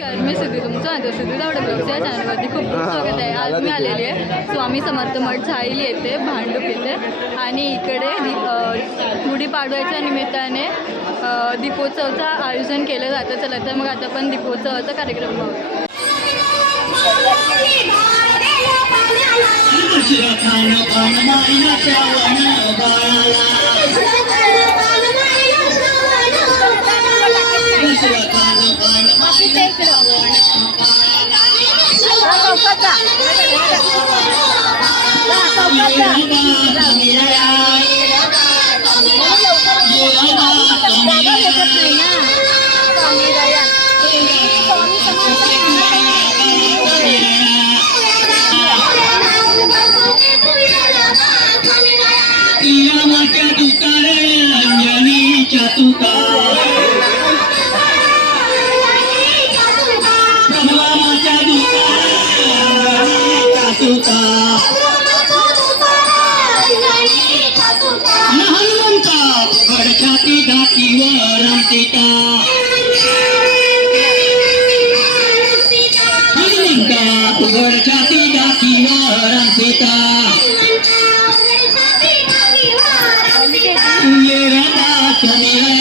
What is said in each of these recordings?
मी सिद्धी तुमचं आणि सिद्धी दावडे ब्लॉग्स या चॅनलवरती खूप खूप स्वागत आहे. आज मी आलेली आहे. स्वामी समर्थ मठ झाईल येथे भांडूप येथे. आणि इकडे गुढीपाडव्याच्या निमित्ताने दीपोत्सवचं आयोजन केलं जातं. चला तर मग आता आपण दीपोत्सवाचा कार्यक्रम પછી ટેકડો રાતો પતા રાતો પતા घातीवर रमतिता ये राधा समीरा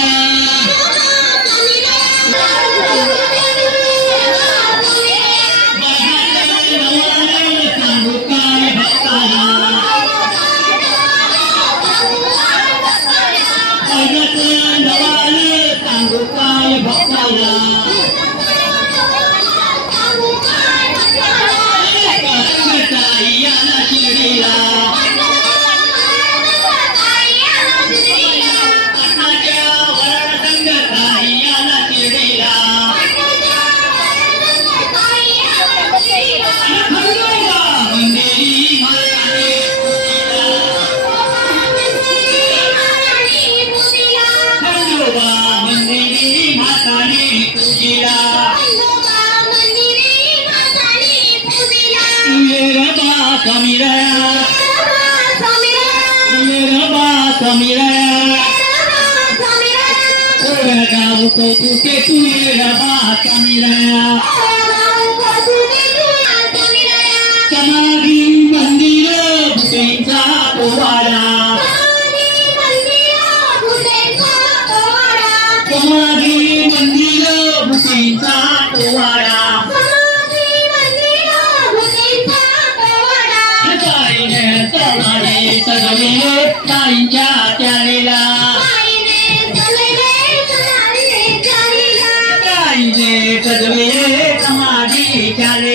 কপুকে তুলে রাবা তামিরায়া সমাধি মন্দির ভূতেন সাপোয়ারা সমাধি মন্দির ভূতেন সাপোয়ারা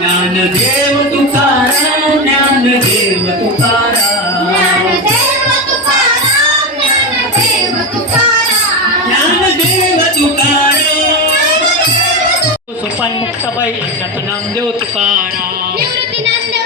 ज्ञानदेव तुकारा ज्ञानदेव तुकारा ज्ञानदेव तुकारा सोपान मुक्ताबाई नामदेव तुकारा देव तुकाराम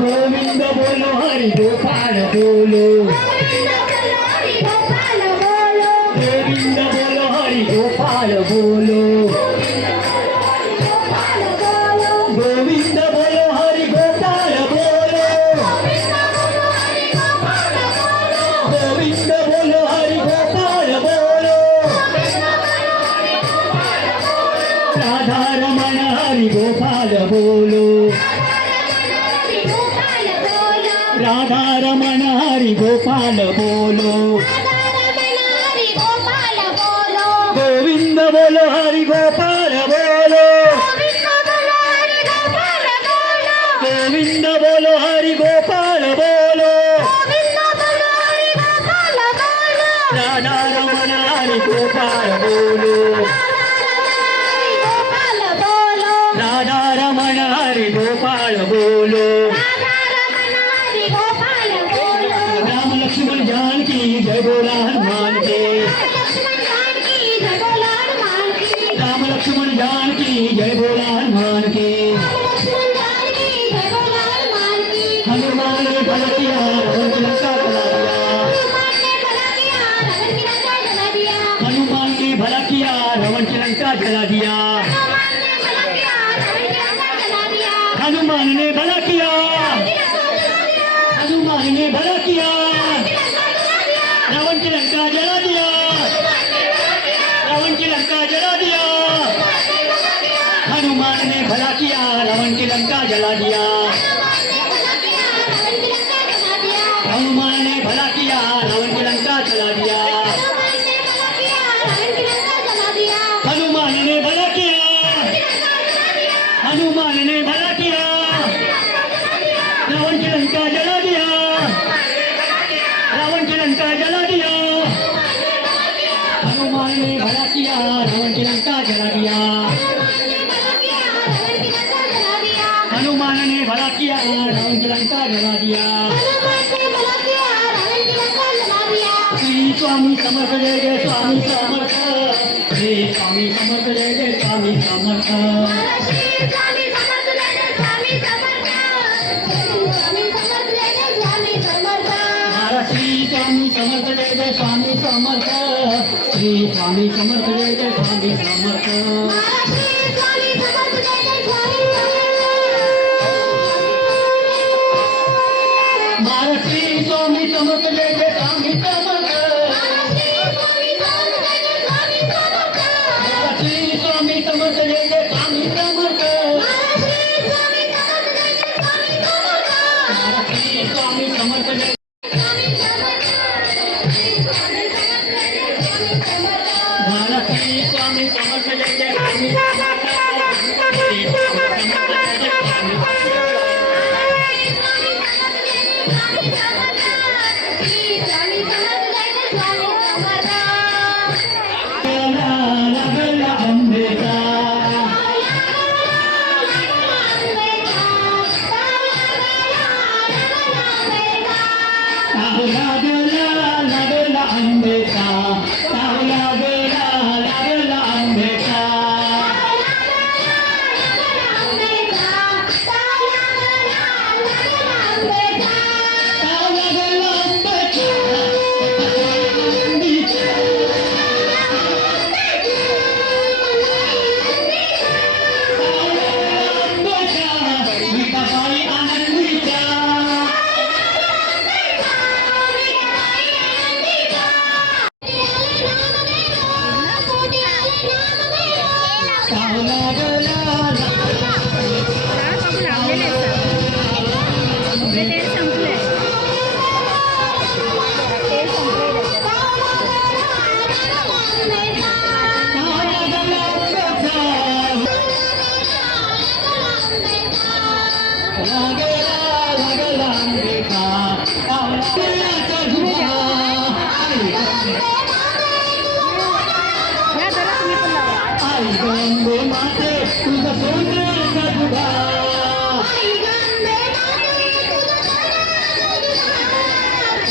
गोविंद बोलो हरि गोपाल बोलो गोविंद बोलो हरि गोपाल बोलो బోలో. గోవింద బోలో హరి గోపాల బోలో గోవింద బోలో హరి గోపాల బోలో రాధా రమణ హరి గోపాల బోలో. Amen. Oh my. রে স্বামী সমর্থ রে রে স্বামী সমর্থ स्वामी समर्थ जय जय स्वामी समर्थ श्री स्वामी समर्थ जय जय स्वामी समर्थ America.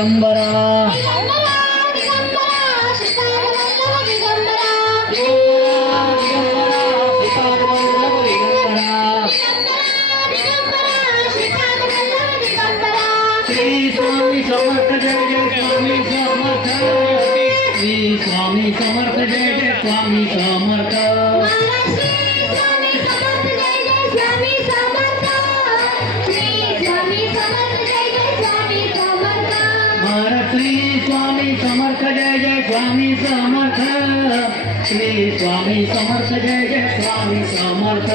वल्लभ समर्थ जय जय स्वामी समर्थ. श्री स्वामी समर्थ जय जय स्वामी समर्थ.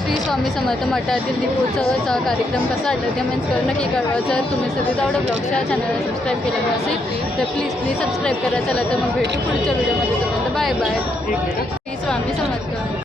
श्री स्वामी समर्थ मठातील दीपोत्सवाचा कार्यक्रम कसा वाटला ते मेन्स करून नक्की कळवा. जर तुम्ही सगळे आवडं ब्लॉग्स या चॅनलला सबस्क्राईब केलं असेल तर प्लीज प्लीज सबस्क्राईब करा. चला तर मग भेटू पुढच्या व्हिडिओमध्ये तोपर्यंत बाय बाय श्री स्वामी समर्थ.